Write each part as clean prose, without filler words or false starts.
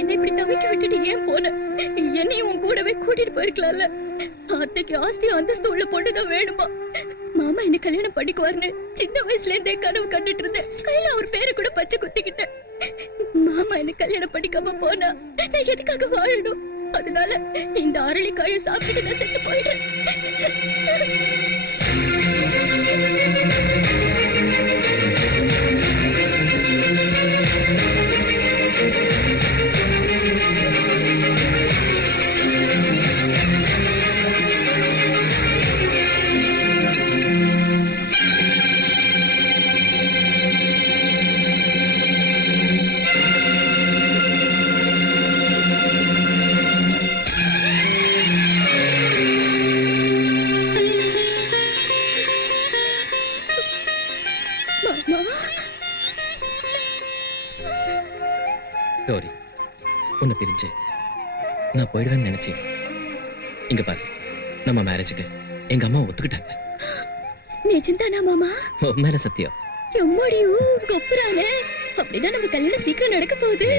என்ன இப்படி தவிக்க விட்டுட்டு ஏன் போன? என்னையும் உன் கூடவே கூட்டிட்டு போயிருக்கலாம்ல. அத்தைக்கு ஆஸ்தி அந்தஸ்து உள்ள பொண்ணுதான் வேணுமா? மாமா என்ன கல்யாணம் பண்ணிக்குவாருன்னு சின்ன வயசுல இருந்தே கனவு கண்டுட்டு இருந்தேன். கையில அவர் பேரு கூட பச்சை குத்திக்கிட்டேன். மாமா என்ன கல்யாணம் பண்ணிக்காம போனா நான் எதுக்காக வாழணும்? அதனால இந்த அரளிக்காயை சாப்பிட்டு நான் செத்து போயிடுறேன். கௌரி, உன்னை பிரிஞ்சு நான் போயிடுவேன்னு நினைச்சேன். இங்க பாரு, நம்ம மேரேஜுக்கு எங்க அம்மா ஒத்துக்கிட்டாங்க. நிஜம்தானா மாமா? உன் மேல சத்தியம். எம்மாடியும் கொப்புறானே. அப்படிதான் நம்ம கல்யாணம் சீக்கிரம் நடக்க போகுது.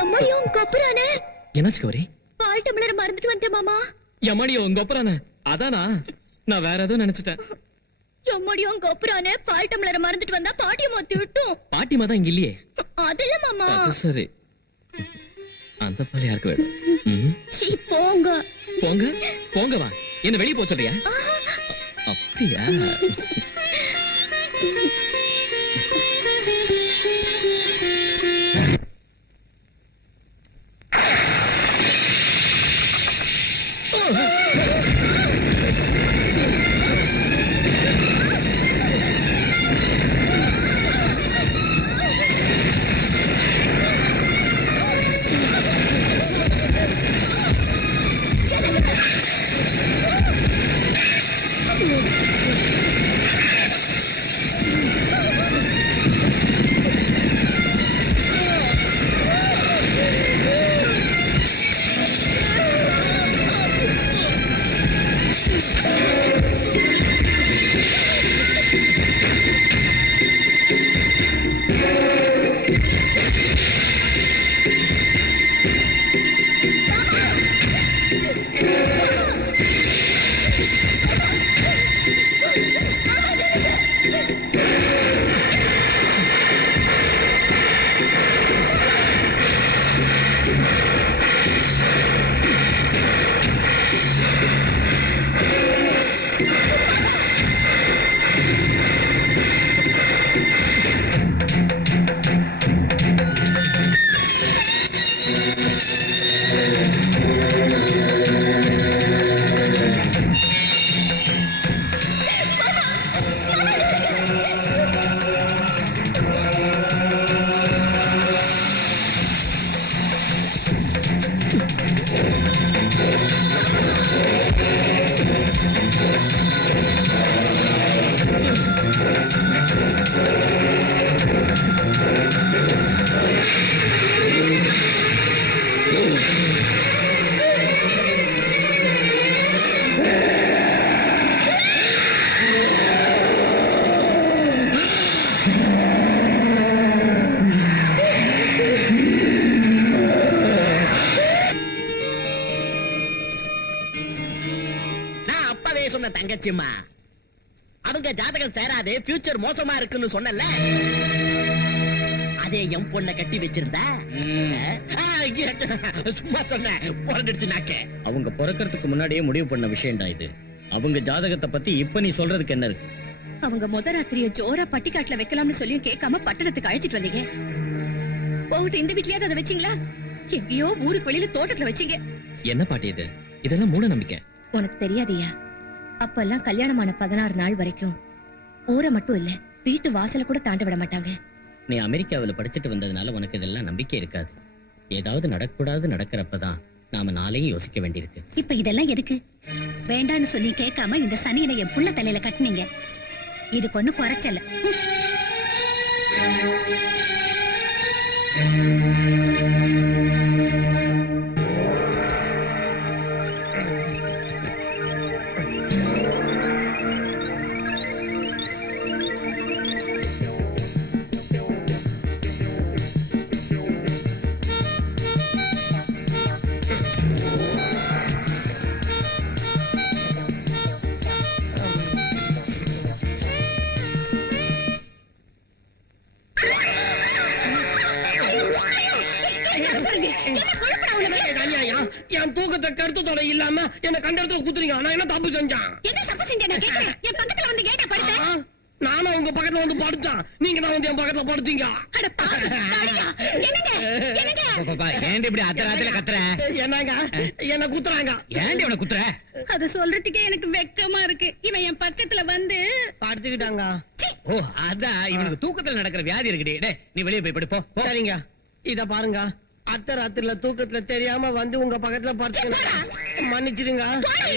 எம்மாடியும் கொப்புறானே. என்னாச்சு கௌரி? பால் டம்ளர் மறந்துட்டு வந்தேன் மாமா. எம்மாடியும் உங்க ஒப்பரானே. அதானா? நான் வேற எதுவும் நினைச்சிட்டேன். எம்மாடியும் கொப்புறானே. பால் டம்ளர் மறந்துட்டு வந்தா பாட்டியை மாத்தி விட்டும். பாட்டிமா தான் இங்க இல்லையே. அதில்ல மாமா. சரி, அந்த பால் யாருக்கு வேணும்? சீ போங்க. போங்க போங்க, வா. என்ன வெளியே போக சொல்றியா? அப்படியா? தங்கச்சிம்மா, அவங்க ஜாதகம் சேராதே, ஃபியூச்சர் மோசமா இருக்குன்னு சொன்னல. அதே எம் பொண்ண கட்டி வச்சிருந்தா சும்மா சொன்ன பொறந்துடுச்சு நாக்க. அவங்க பிறக்கிறதுக்கு முன்னாடியே முடிவு பண்ண விஷயம்டா இது. அவங்க ஜாதகத்தை பத்தி இப்ப நீ சொல்றதுக்கு என்ன இருக்கு? அவங்க முத ராத்திரிய ஜோரா பட்டிக்காட்டுல வைக்கலாம்னு சொல்லியும் கேட்காம பட்டணத்துக்கு அழைச்சிட்டு வந்தீங்க. போட்டு இந்த வீட்லயாவது அதை வச்சீங்களா? எங்கேயோ ஊருக்கு வெளியில தோட்டத்துல வச்சீங்க. என்ன பாட்டி இது? இதெல்லாம் மூட நம்பிக்கை. உனக்கு தெரியாதியா? அப்பெல்லாம் கல்யாணமான 16 நாள் வரைக்கும் ஊரை மட்டும் இல்ல, வீட்டு வாசல கூட தாண்ட விட மாட்டாங்க. நீ அமெரிக்காவில் படிச்சுட்டு வந்ததுனால உனக்கு இதெல்லாம் நம்பிக்கை இருக்காது. ஏதாவது நடக்கூடாது நடக்கிறப்பதான் நாம நாளையும் யோசிக்க வேண்டியிருக்கு. இப்ப இதெல்லாம் எதுக்கு? வேண்டான்னு சொல்லி கேட்காம இந்த சனியனை என் புள்ள தலையில கட்டினீங்க. இது பொண்ணு குறைச்சல. என் தூக்கத்தை கருத்து தொலை இல்லாம என்ன கண்ட இடத்துல குத்துறீங்க. நான் என்ன தப்பு செஞ்சேன்? என்ன தப்பு செஞ்ச நான் கேக்குறேன். என் பக்கத்துல வந்து கேட்ட படுத்த. நானும் உங்க பக்கத்துல வந்து படுத்தேன். நீங்க தான் வந்து என் பக்கத்துல படுத்தீங்க. அட பாவி, பாவியா. என்னங்க என்னங்க ஏன்டி இப்படி அத்தராத்துல கத்துற? என்னங்க என்ன குத்துறாங்க? ஏன்டி அவனை குத்துற? அத சொல்றதுக்கே எனக்கு வெக்கமா இருக்கு. இவன் என் பக்கத்துல வந்து படுத்துக்கிட்டாங்க. ஓ அதான் இவனுக்கு தூக்கத்துல நடக்கிற வியாதி இருக்குடி. டேய் நீ வெளியே போய் படு போ. சரிங்க, இத பாருங்க. அர்த்தராத்திரில தூக்கத்துல தெரியாம வந்து உங்க பக்கத்துல படுத்துக்கிட்டேன். மன்னிச்சிடுங்க.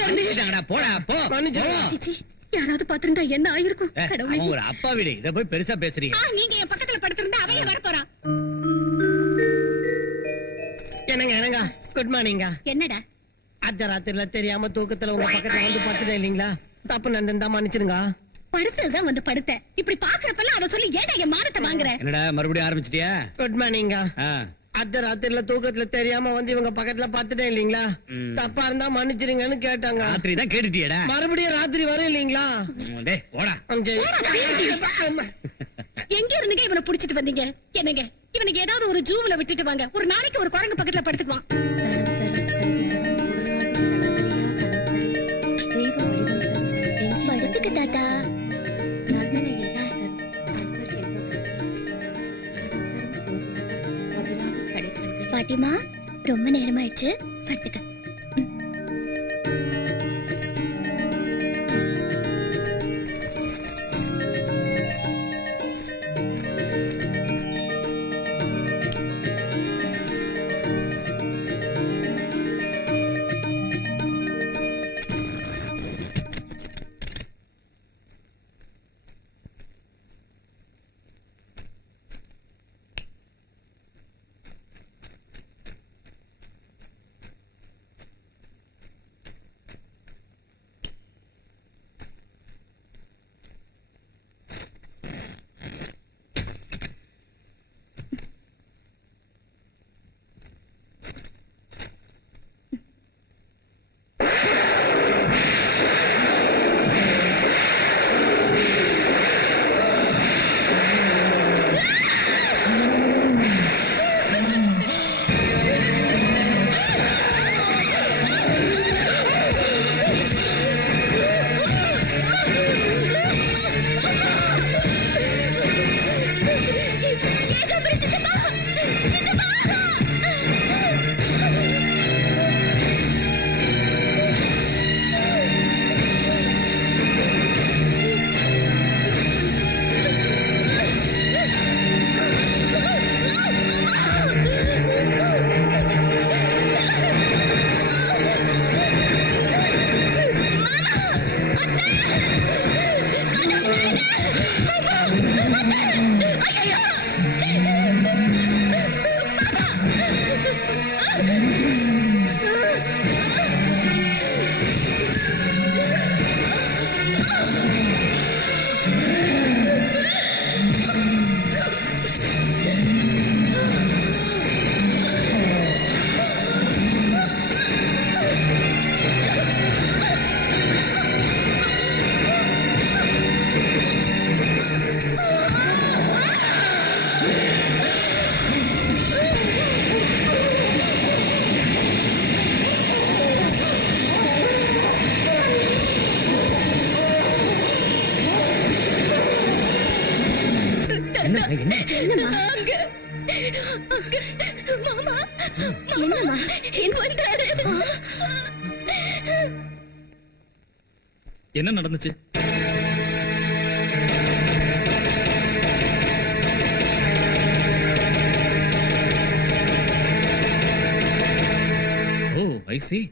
மன்னிச்சுட்டாங்கடா, போடா போ. மன்னிச்சிடுங்க. சிச்சி, யாராவது பாத்திருந்தா என்ன ஆயிருக்கும்? ஏய், கடவுளே. அவன் ஒரு அப்பா வீடு, இத போய் பெருசா பேசுறீங்க. நீங்க என் பக்கத்துல படுத்திருந்தா அவன் ஏன் வரப்போறான்? என்னங்க என்னங்க குட் மார்னிங்க. என்னடா அர்த்தராத்திரில தெரியாம தூக்கத்துல உங்க பக்கத்துல வந்து படுத்துட்டேன் இல்லீங்களா? தப்பு நடந்தா மன்னிச்சிடுங்க. படுத்ததுதான் வந்து படுத்த. இப்படி பாக்குறப்பெல்லாம் அத சொல்லி ஏடா என் மானத்தை வாங்குற? என்னடா மறுபடியும் ஆரம்பிச்சிட்டியா? குட் மார்னிங்க. அர்த்தராத்திரில தூக்கத்துல தெரியாம வந்து இவங்க பக்கத்துல படுத்துட்டேன் இல்லீங்களா? தப்பா இருந்தா மன்னிச்சிடுங்கன்னு கேட்டாங்க. ராத்திரி தான் கேட்டுட்டியடா. மறுபடியும் ராத்திரி வரும் இல்லீங்களா? டேய் போடா. எங்க இருந்துங்க இவனை புடிச்சிட்டு வந்தீங்க? என்னங்க இவனுக்கு ஏதாவது ஒரு ஜூவுல விட்டுட்டு வாங்க. ஒரு நாளைக்கு ஒரு குரங்கு பக்கத்துல படுத்துக்குவான். படுத்துக்கு தாத்தா. பாட்டிமா, ரொம்ப நேரமாயிடுச்சு, படுத்துக்க. என்னம்மா? மாமா, என்னம்மா? எங்க வந்தாரு? என்ன நடந்துச்சு? ஓ ஐ see.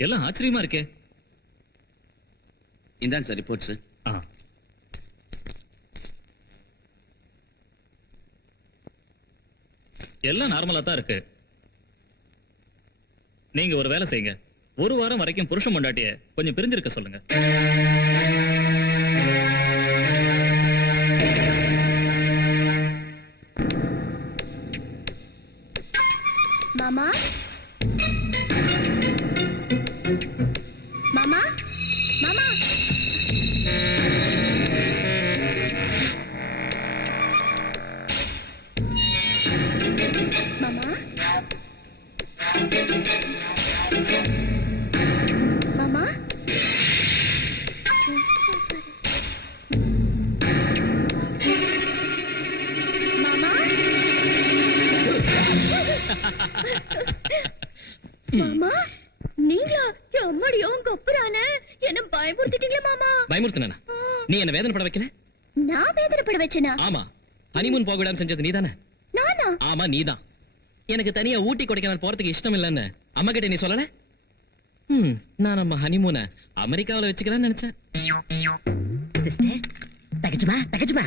எல்லாம் ஆச்சரியமா இருக்கே. இந்தாங்க சார் ரிப்போர்ட்ஸ். எல்லாம் நார்மலா தான் இருக்கு. நீங்க ஒரு வேலை செய்யுங்க. ஒரு வாரம் வரைக்கும் புருஷன் பொண்டாட்டிய கொஞ்சம் பிரிஞ்சிருக்க சொல்லுங்க. மாமா மாமா மாமா மாமா மாமா மாமா மாமா நீங்களா? அம்மாடி உங்க அப்புறானே என்ன பயமுறுத்திட்டீங்களா மாமா? பயமுறுத்தினா? நீ என்ன வேதனைப்பட வைக்கல? நான் வேதனைப்பட வச்சேனா? ஆமா, ஹனிமூன் போக விடாம செஞ்சது நீதானே? நானா? ஆமா, நீதான். எனக்கு தனியா ஊட்டி கொடைக்கானல் போறதுக்கு இஷ்டம் இல்லைன்னு அம்மா கிட்ட நீ சொல்லல? நான் நம்ம ஹனிமூனை அமெரிக்காவில வச்சுக்கலாம்னு நினைச்சேன். சிஸ்டர், தகச்சுமா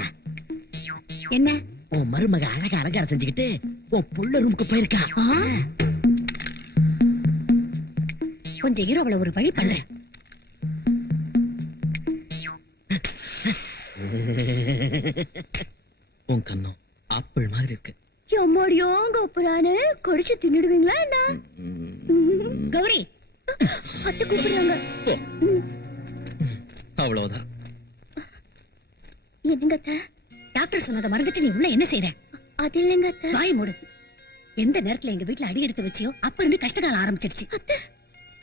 என்ன? உன் மருமக அழகா அலங்காரம் செஞ்சுக்கிட்டு உன் புள்ள ரூமுக்கு போயிருக்கா. கொஞ்சம் இரு, அவளை ஒரு வழி பண்றேன். உன் கண்ணம் ஆப்பிள் மாதிரி இருக்கு. அம்மாடியோங்க அப்புறானே கடிச்சு தின்னுடுவீங்களா என்ன? கௌரி அத்தை கூப்பிடுறாங்க. போ. அவ்வளவுதான். என்னங்க அத்தை? டாக்டர் சொன்னதை மறந்துட்டு நீ உள்ள என்ன செய்யற? அது இல்லைங்க அத்தை. வாய் மூடு. எந்த நேரத்துல எங்க வீட்டுல அடி எடுத்து வச்சியோ அப்ப இருந்து கஷ்டகாலம் ஆரம்பிச்சிருச்சு.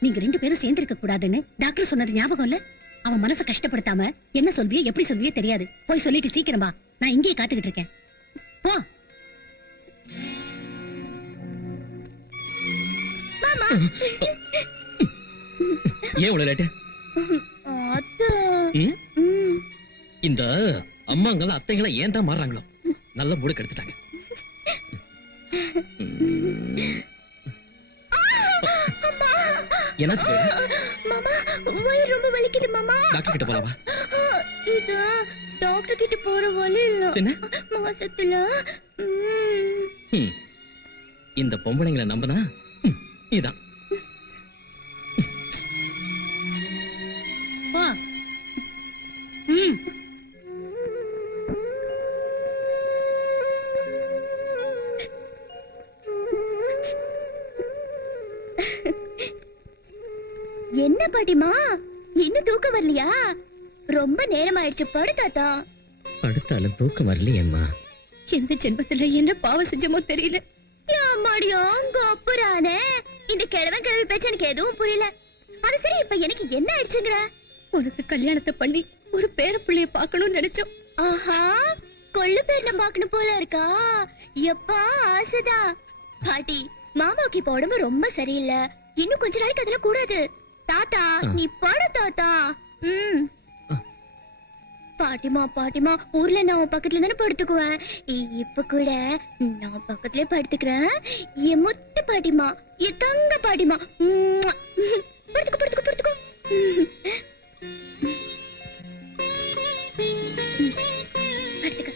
நீங்க 2 பேரும் சேர்ந்திருக்க கூடாதுன்னு டாக்டர் சொன்னது ஞாபகம் இல்ல? அவன் மனசை கஷ்டப்படுத்தாம என்ன சொல்வியே எப்படி சொல்வியே தெரியாது. போய் சொல்லிட்டு சீக்கிரம் வா, நான் இங்கேயே காத்துக்கிட்டு இருக்கேன். போ. மாமா ஏன் இவ்வளவு லேட்டு? அத்தை. இந்த அம்மாங்கள அத்தைங்கள ஏன் தான் மாறுறாங்களோ? நல்ல மூடு கெடுத்துட்டாங்க. என்னாச்சு? மாமா வயிறு ரொம்ப வலிக்குது மாமா. டாக்டர் கிட்ட போலாமா? இது டாக்டர் கிட்ட போற வழி இல்ல. என்ன? மாசத்துல இந்த பொம்பளைங்களை நம்பினா இதான். போ. என்ன பாட்டிமா இன்னும் தூக்கம் வரலையா? ரொம்ப நேரம் ஆயிடுச்சு, படு தாத்தா. படுத்தாலும் தூக்கம் வரலையேம்மா. எந்த ஜென்மத்துல என்ன பாவம் செஞ்சமோ தெரியல. அம்மாடியோ உங்க அப்புறானே இந்த கிழவன் கிழவி பேச்சு எனக்கு எதுவும் புரியல. அது சரி, இப்ப எனக்கு என்ன ஆயிடுச்சுங்கிற? உனக்கு கல்யாணத்தை பண்ணி ஒரு பேர பிள்ளைய பார்க்கணும்னு நினைச்சோம். ஆஹா, கொள்ளு பேர்ல பாக்கணும் போல இருக்கா? எப்பா ஆசைதா. பாட்டி, மாமாவுக்கு இப்ப உடம்பு ரொம்ப சரியில்லை. இன்னும் கொஞ்ச நாளைக்கு அதெல்லாம் கூடாது. தாத்தா நீ படு தாத்தா. பாட்டிமா ஊர்ல நான் உன் பக்கத்துல தானே படுத்துக்குவேன். இப்ப கூட நான் பக்கத்துலயே படுத்துக்கிறேன். என் முத்து பாட்டிமா, என் தங்க பாட்டிமா. படுத்துக்கோ படுத்துக்கோ படுத்துக்கோ. படுத்துக்க.